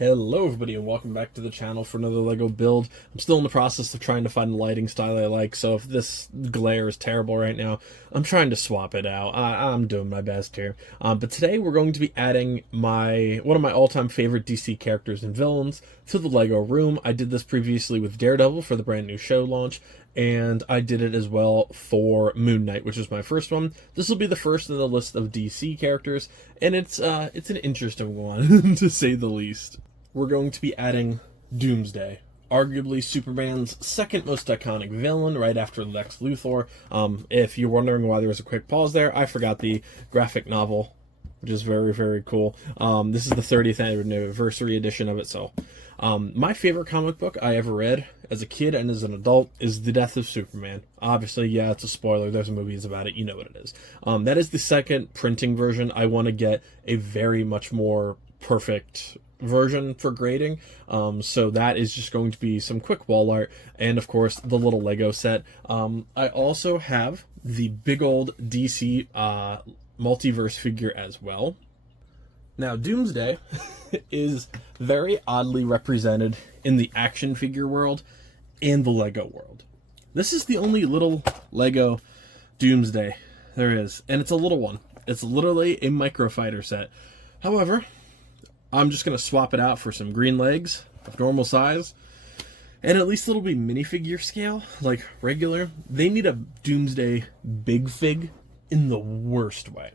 Hello everybody and welcome back to the channel for another LEGO build. I'm still in the process of trying to find the lighting style I like, so if this glare is terrible right now, I'm trying to swap it out. I'm doing my best here. But today we're going to be adding one of my all-time favorite DC characters and villains to the LEGO room. I did this previously with Daredevil for the brand new show launch, and I did it as well for Moon Knight, which was my first one. This will be the first in the list of DC characters, and it's an interesting one, to say the least. We're going to be adding Doomsday, arguably Superman's second most iconic villain, right after Lex Luthor. If you're wondering why there was a quick pause there, I forgot the graphic novel, which is very, very cool. This is the 30th anniversary edition of it, so my favorite comic book I ever read as a kid and as an adult is The Death of Superman. Obviously, yeah, it's a spoiler. There's movies about it. You know what it is. That is the second printing version. I want to get a very much more perfect version for grading, so that is just going to be some quick wall art and of course the little Lego set. I also have the big old DC multiverse figure as well. Now Doomsday is very oddly represented in the action figure world and the Lego world. This is the only little Lego Doomsday there is, and it's a little one. It's literally a microfighter set. However, I'm just going to swap it out for some green legs of normal size. And at least it'll be minifigure scale, like regular. They need a Doomsday big fig in the worst way.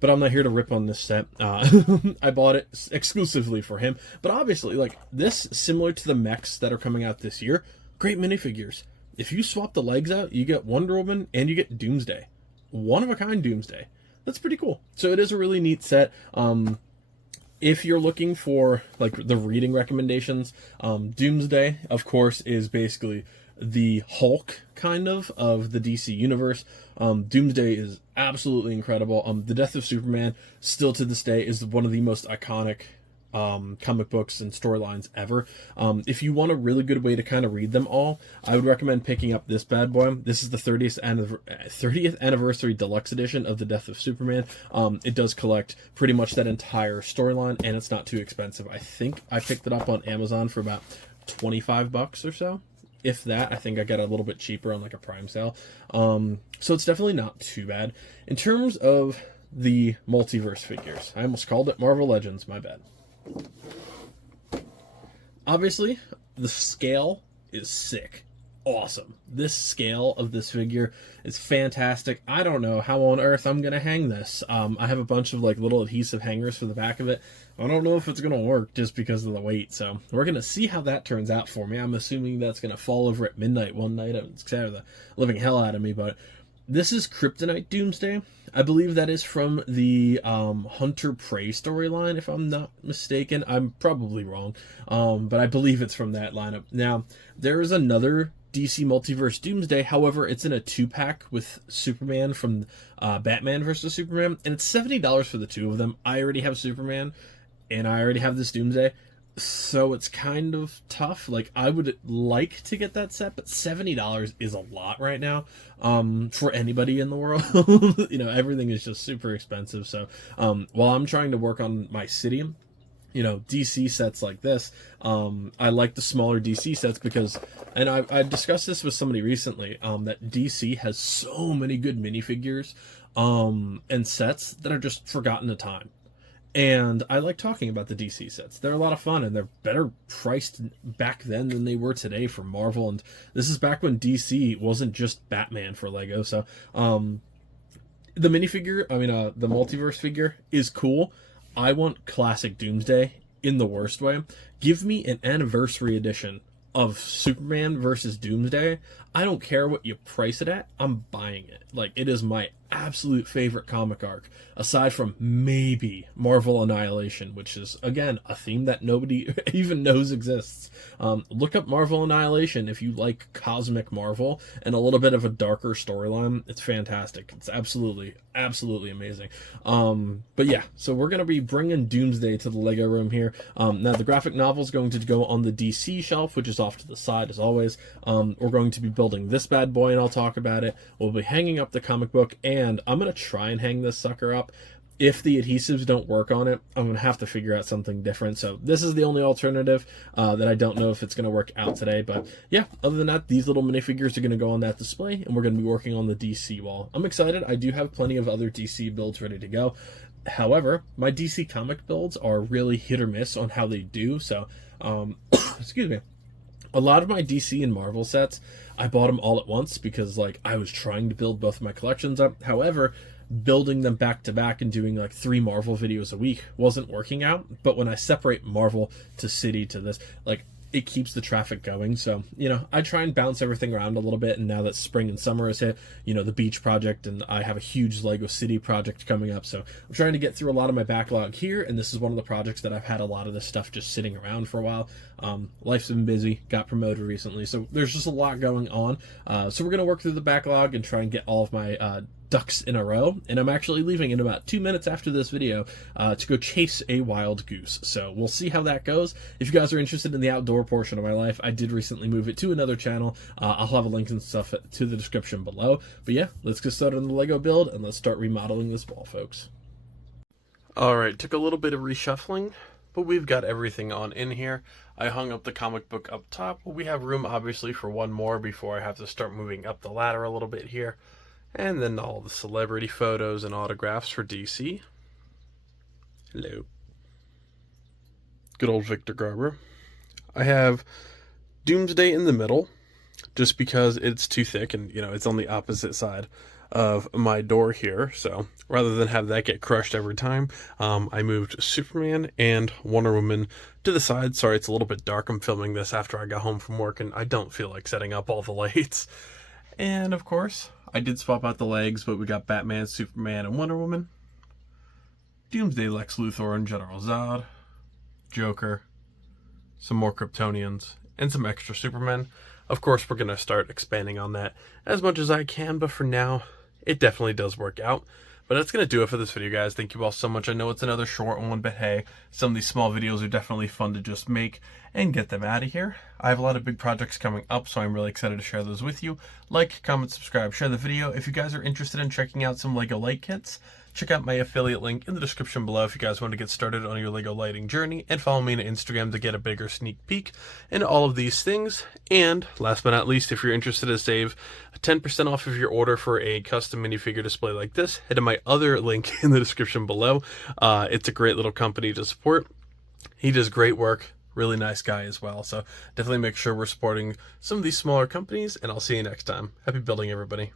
But I'm not here to rip on this set. I bought it exclusively for him. But obviously, like, this, similar to the mechs that are coming out this year, great minifigures. If you swap the legs out, you get Wonder Woman and you get Doomsday. One-of-a-kind Doomsday. That's pretty cool. So it is a really neat set. If you're looking for, like, the reading recommendations, Doomsday, of course, is basically the Hulk, kind of the DC universe. Doomsday is absolutely incredible. The Death of Superman, still to this day, is one of the most iconic comic books and storylines ever. If you want a really good way to kind of read them all, I would recommend picking up this bad boy. This is the 30th anniversary deluxe edition of The Death of Superman. It does collect pretty much that entire storyline, and it's not too expensive. I think I picked it up on Amazon for about 25 bucks or so. If that, I think I got it a little bit cheaper on like a Prime sale. So it's definitely not too bad. In terms of the multiverse figures, I almost called it Marvel Legends, my bad. Obviously, the scale is sick. Awesome. This scale of this figure is fantastic. I don't know how on earth I'm going to hang this. I have a bunch of like little adhesive hangers for the back of it. I don't know if it's going to work just because of the weight. So we're going to see how that turns out for me. I'm assuming that's going to fall over at midnight one night. It's scared the living hell out of me, but this is Kryptonite Doomsday. I believe that is from the Hunter Prey storyline, if I'm not mistaken. I'm probably wrong, but I believe it's from that lineup. Now, there is another DC Multiverse Doomsday. However, it's in a 2-pack with Superman from Batman vs. Superman, and it's $70 for the two of them. I already have Superman, and I already have this Doomsday. So it's kind of tough. Like, I would like to get that set, but $70 is a lot right now for anybody in the world. You know, everything is just super expensive. So while I'm trying to work on my city, you know, DC sets like this, I like the smaller DC sets because, and I discussed this with somebody recently, that DC has so many good minifigures and sets that are just forgotten to time. And I like talking about the DC sets. They're a lot of fun, and they're better priced back then than they were today for Marvel. And this is back when DC wasn't just Batman for Lego. So the minifigure, the multiverse figure is cool. I want classic Doomsday in the worst way. Give me an anniversary edition of Superman versus Doomsday. I don't care what you price it at. I'm buying it. Like, it is my absolute favorite comic arc, aside from maybe Marvel Annihilation, which is, again, a theme that nobody even knows exists. Look up Marvel Annihilation if you like cosmic Marvel and a little bit of a darker storyline. It's fantastic. It's absolutely, absolutely amazing. But yeah, so we're going to be bringing Doomsday to the Lego room here. Now, the graphic novel is going to go on the DC shelf, which is off to the side, as always. We're going to be building this bad boy, and I'll talk about it. We'll be hanging up the comic book, and I'm going to try and hang this sucker up. if the adhesives don't work on it, I'm going to have to figure out something different. So this is the only alternative that I don't know if it's going to work out today. But yeah, other than that, these little minifigures are going to go on that display, and we're going to be working on the DC wall. I'm excited. I do have plenty of other DC builds ready to go. However, my DC comic builds are really hit or miss on how they do. So, excuse me. A lot of my DC and Marvel sets, I bought them all at once because like I was trying to build both of my collections up. However, building them back to back and doing like 3 Marvel videos a week wasn't working out. But when I separate Marvel to City to this, like, it keeps the traffic going. So, you know, I try and bounce everything around a little bit. And now that spring and summer has hit, you know, the beach project, and I have a huge Lego City project coming up. So I'm trying to get through a lot of my backlog here. And this is one of the projects that I've had a lot of this stuff just sitting around for a while. Life's been busy, got promoted recently. So there's just a lot going on. So we're going to work through the backlog and try and get all of my ducks in a row, and I'm actually leaving in about 2 minutes after this video to go chase a wild goose. So we'll see how that goes. If you guys are interested in the outdoor portion of my life, I did recently move it to another channel. I'll have a link and stuff to the description below. But yeah, let's get started on the Lego build and let's start remodeling this wall, folks. Alright, took a little bit of reshuffling, but we've got everything on in here. I hung up the comic book up top, but we have room obviously for one more before I have to start moving up the ladder a little bit here. And then all the celebrity photos and autographs for DC. Hello. Good old Victor Garber. I have Doomsday in the middle, just because it's too thick and, you know, it's on the opposite side of my door here. So rather than have that get crushed every time, I moved Superman and Wonder Woman to the side. Sorry, it's a little bit dark. I'm filming this after I got home from work and I don't feel like setting up all the lights. And of course, I did swap out the legs, but we got Batman, Superman, and Wonder Woman. Doomsday, Lex Luthor, and General Zod. Joker. Some more Kryptonians. And some extra Supermen. Of course, we're going to start expanding on that as much as I can, but for now, it definitely does work out. But that's going to do it for this video, guys. Thank you all so much. I know it's another short one, but hey, some of these small videos are definitely fun to just make and get them out of here. I have a lot of big projects coming up, so I'm really excited to share those with you. Like, comment, subscribe, share the video. If you guys are interested in checking out some Lego light kits, check out my affiliate link in the description below if you guys want to get started on your Lego lighting journey, and follow me on Instagram to get a bigger sneak peek into all of these things. And last but not least, if you're interested to save 10% off of your order for a custom minifigure display like this, head to my other link in the description below. It's a great little company to support. He does great work. Really nice guy as well. So definitely make sure we're supporting some of these smaller companies, and I'll see you next time. Happy building, everybody.